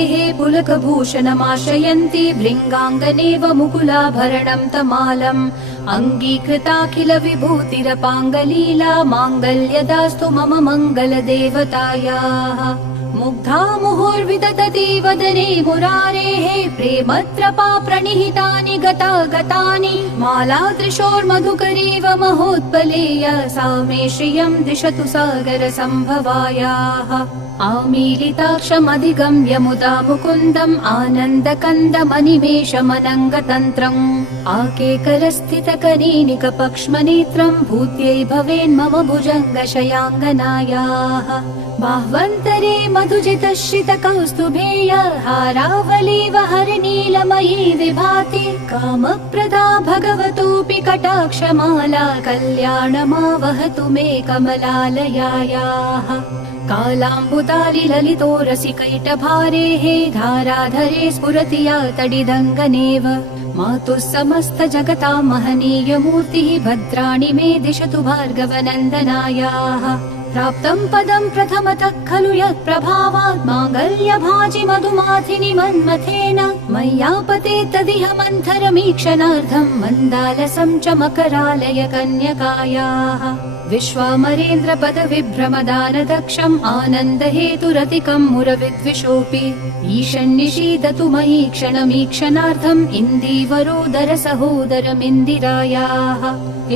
मुरारेः पुलकभूषणमाशयन्ति भृङ्गाङ्गनेव मुकुलाभरणं तमालम् अङ्गीकृताखिल विभूतिरपाङ्गलीला माङ्गल्यदास्तु मम मङ्गलदेवतायाः मुग्धा मुहुर्विदधति वदने मुरारेः प्रेमत्रपा प्रणिहितानि गतानि मालादृशोर्मधुकरीव महोत्पलेय सा मे श्रियं दिशतु सागरसम्भवायाः आमीलिताक्षमधिगम्य मुदा मुकुन्दम् आनन्दकन्दमनिमेषमनङ्गतन्त्रम् आकेकरस्थितकनीनिकपक्ष्मनेत्रम् भूत्यै भवेन्मम भुजङ्गशयाङ्गनायाः बाह्वन्तरे मधुजितश्रितकौस्तुभेय हारावलीव हरिनीलमयी विभाति कामप्रदा भगवतोऽपि कटाक्षमाला कल्याणमावहतु मे कमलालयायाः कालाम्बुतालि ललितोरसिकैटभारेः धाराधरे स्फुरति या तडिदङ्गनेव मातुः समस्त जगतां महनीयमूर्तिः भद्राणि मे दिशतु भार्गवनन्दनायाः प्राप्तं पदं प्रथमतः खलु यत्प्रभावात् माङ्गल्यभाजि मधुमाथिनि मन्मथेन मय्यापते तदिह मन्थरमीक्षणार्थं मन्दालसं च मकरालय कन्यकायाः विश्वामरेन्द्रपदविभ्रमदानदक्षम् आनन्दहेतुरतिकं मुरविद्विषोऽपि ईशन्निषीदतु मयि क्षणमीक्षणार्थम् इन्दीवरोदर सहोदरमिन्दिरायाः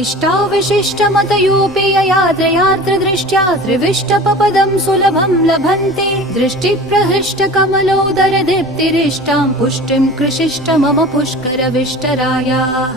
इष्टाविशिष्टमतयोऽपि ययात्रयार्त्रदृष्ट्या त्रिविष्टपपदं सुलभं लभन्ते दृष्टिप्रहृष्टकमलोदर दीप्तिरिष्टां पुष्टिं कृशिष्ट मम पुष्करविष्टरायाः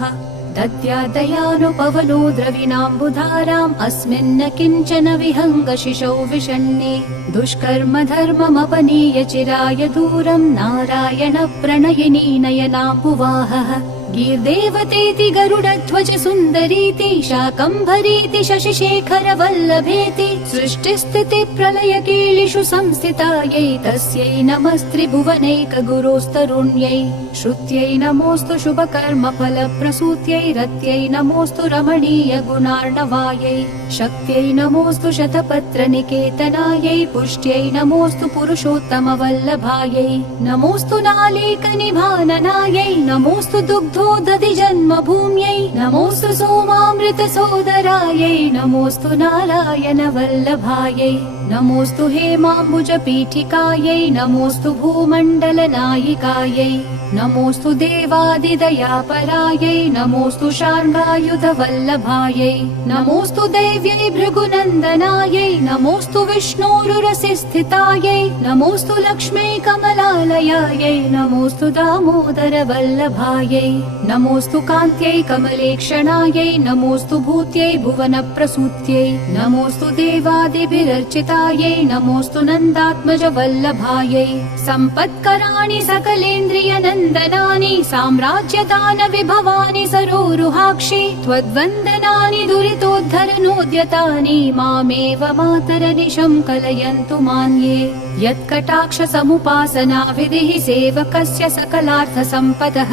दद्यादयानुपवनो द्रविणाम्बुधाराम् अस्मिन्न किञ्चन विहङ्गशिशौ विषण्णे दुष्कर्म धर्ममपनीय चिराय दूरम् नारायण प्रणयिनी नयनाम्बुवाहः गीर्देवतेति गरुडध्वज सुन्दरीति शाकम्भरीति शशिशेखर वल्लभेति सृष्टिस्थिति प्रलय कीलिषु संस्थितायै तस्यै नमस्त्रिभुवनैक गुरोस्तरुण्यै श्रुत्यै नमोऽस्तु शुभकर्म फलप्रसूत्यै रत्यै नमोऽस्तु रमणीय गुणार्णवायै शक्त्यै नमोऽस्तु शतपत्र निकेतनायै पुष्ट्यै नमोऽस्तु पुरुषोत्तम वल्लभायै नमोऽस्तु नालीकनिभाननायै नमोऽस्तु दुग्धोदधि जन्मभूम्यै नमोऽस्तु सोमामृत सोदरायै नमोऽस्तु नारायण वल्लभायै नमोऽस्तु हेमाम्बुज पीठिकायै नमोऽस्तु भूमण्डल नायिकायै नमोऽस्तु देवादिदयापरायै नमोऽस्तु शार्ङ्गायुध वल्लभायै नमोऽस्तु देव्यै भृगुनन्दनायै नमोऽस्तु विष्णोरुरसि स्थितायै नमोऽस्तु लक्ष्म्यै कमलालयायै नमोऽस्तु दामोदर वल्लभायै नमोऽस्तु कान्त्यै कमलेक्षणायै नमोऽस्तु भूत्यै भुवनप्रसूत्यै नमोऽस्तु देवादिभिरर्चितायै नमोऽस्तु नन्दात्मज वल्लभायै सम्पत्कराणि सकलेन्द्रियनन्दनानि साम्राज्यदान विभवानि सरोरुहाक्षि त्वद्वन्दनानि दुरितोद्धरनोद्यतानि मामेव मातरनिशं कलयन्तु मान्ये यत्कटाक्ष समुपासना विधिः सेवकस्य सकलार्थसम्पदः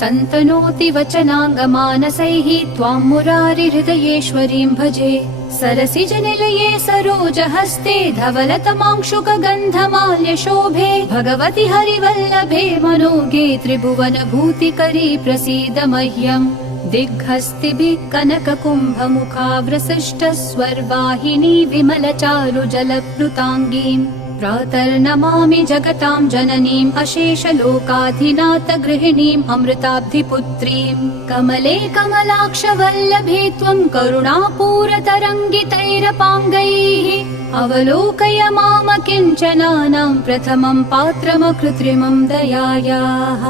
सन्तनोति वचनाङ्गमानसैः त्वां मुरारि हृदयेश्वरीं भजे सरसिजनिलये सरोजहस्ते धवलतमांशुकगन्धमाल्यशोभे भगवति हरिवल्लभे मनोगे त्रिभुवनभूतिकरी प्रसीद मह्यम् दिग्हस्तिभिः कनककुम्भमुखाव्रसिष्टस्वर्वाहिनी विमलचारुजलप्लुताङ्गीम् प्रातर्नमामि जगतां जननीम् अशेषलोकाधिनाथ गृहिणीम् अमृताब्धिपुत्रीम् कमले कमलाक्षवल्लभे त्वं करुणापूरतरङ्गितैरपाङ्गैः अवलोकय माम किञ्चनानां प्रथमं पात्रमकृत्रिमं दयायाः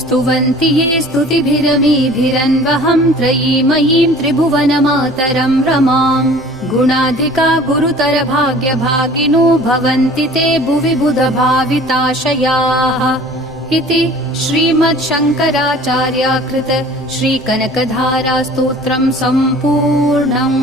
स्तुवन्ति ये स्तुतिभिरमीभिरन्वहं त्रयीमयीं त्रिभुवनमातरं रमाम् गुणाधिका गुरुतर भाग्यभागिनो भवन्ति ते भुवि बुधभाविताशयाः इति श्रीमच्छङ्कराचार्याकृत श्रीकनकधारा स्तोत्रं सम्पूर्णम्।